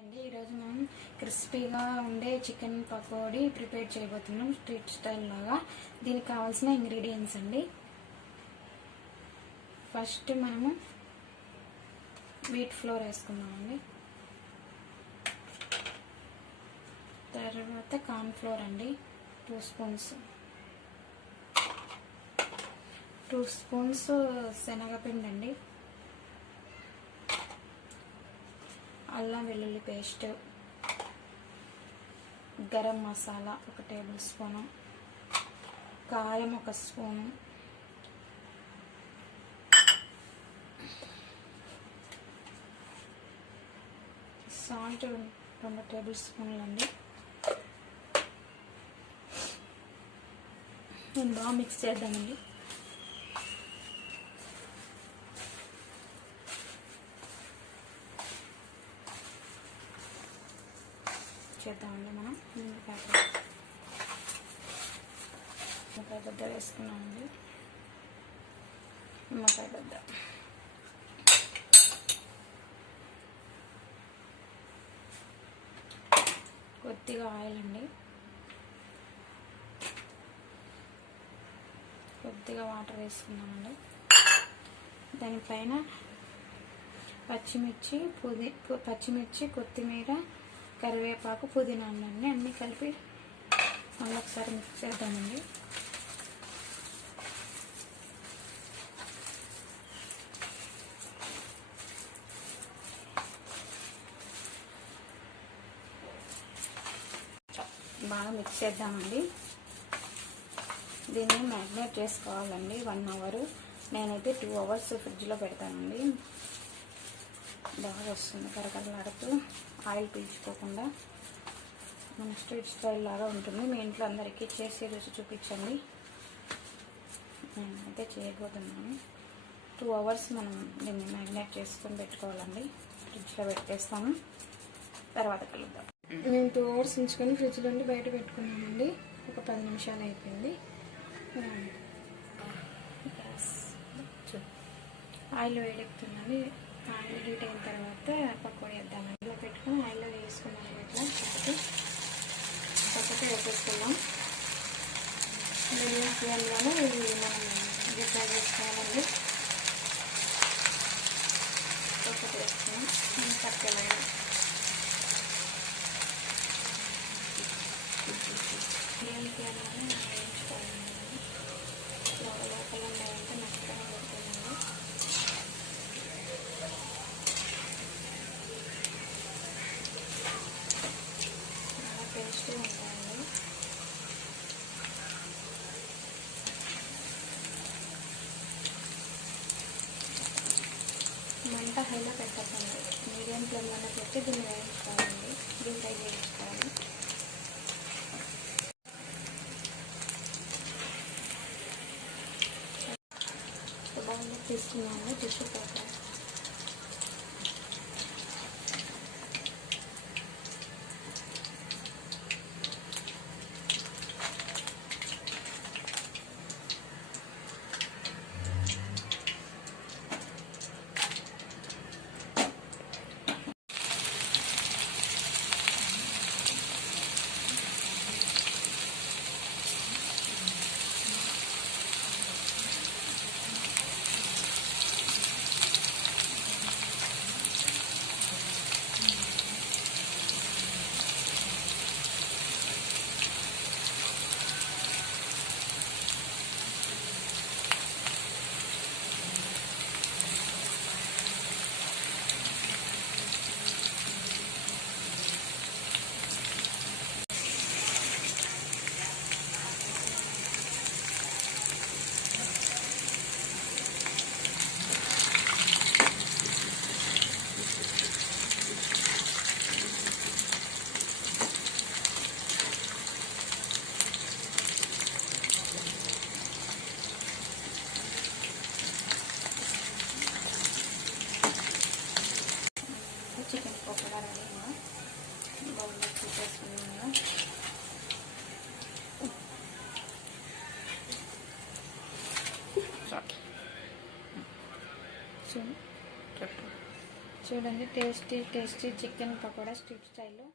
అండి ఈరోజు మనం క్రిస్పీగా ఉండే చికెన్ పకోడీ ప్రిపేర్ చేయబోతున్నాం స్ట్రీట్ స్టైల్ లాగా. దీనికి కావాల్సిన ఇంగ్రీడియంట్స్ అండి. ఫస్ట్ మనము వీట్ ఫ్లోర్ వేసుకున్నామండి. తర్వాత కార్న్ ఫ్లోర్ అండి 2 స్పూన్స్. 2 స్పూన్స్ శనగపిండి అండి. అల్లం వెల్లుల్లి paste, garam masala 1 tablespoon, కారం 1 స్పూను, సాల్ట్ 2 టేబుల్ స్పూన్లు అండి. నేను బాగా మిక్స్ చేద్దామండి. చేద్దామండి. మనం నిమ్మకాయ బద్ద వేసుకున్నామండి. నిమ్మకాయ బద్ద, కొద్దిగా ఆయిల్ అండి, కొద్దిగా వాటర్ వేసుకున్నామండి. దానిపైన పచ్చిమిర్చి, కొత్తిమీర, కరివేపాకు, పుదీనా అన్నీ కలిపి మళ్ళీ ఒకసారి మిక్స్ చేద్దామండి. బాగా మిక్స్ చేద్దామండి. దీన్ని మ్యారినేట్ చేసుకోవాలండి 1 అవర్. నేనైతే 2 అవర్స్ ఫ్రిడ్జ్లో పెడతానండి. బాగా వస్తుంది కరకరలాడుతూ, ఆయిల్ పీల్చుకోకుండా. మన స్ట్రీట్ స్టైల్ లాగా ఉంటుంది. మీ ఇంట్లో అందరికీ చేసి రుచి చూపించండి. నేనైతే చేయబోతున్నాను. 2 అవర్స్ మనం దీన్ని మ్యారినేట్ చేసుకొని పెట్టుకోవాలండి. ఫ్రిడ్జ్లో పెట్టేస్తాము. తర్వాత కలుద్దాం. మేము 2 అవర్స్ ఉంచుకొని ఫ్రిడ్జ్లో నుండి బయట పెట్టుకున్నామండి. ఒక 10 నిమిషాలు అయిపోయింది. ఆయిల్ వేడెక్కుతుందండి. ఆయిల్ హీట్ అయిన తర్వాత పకోడీ వేద్దామండి. ఇలా పెట్టుకుని ఆయిల్లో వేసుకున్నాము. ఇట్లా పక్కకి వేసేసుకున్నాం. మీడియం ఫ్లేమ్లోనే ఇవి మనం డీప్ ఫ్రై చేసుకోవాలండి. పక్కకి వేసుకున్నాం. పక్కన మీడియం ఫ్లేమ్లోనే వేయించుకోవాలండి. లోపల ఉన్నాయంటే మెత్తగా పడుతుందండి. చాలా టేస్టీ ఉంటాయండి. మంట హైలో పెట్టకండి, మీడియం ఫ్లేమ్లోనే పెట్టి దీన్ని వేయించుకోవాలండి. డీప్ ఫ్రై చేయించుకోవాలి. బాగా తీసుకున్నాను టిష్యూ పేపర్. చికెన్ పకోడా రెడీగా బౌల్లో చూసేసుకున్నాను. చూడండి tasty tasty chicken pakoda street స్టైల్లో.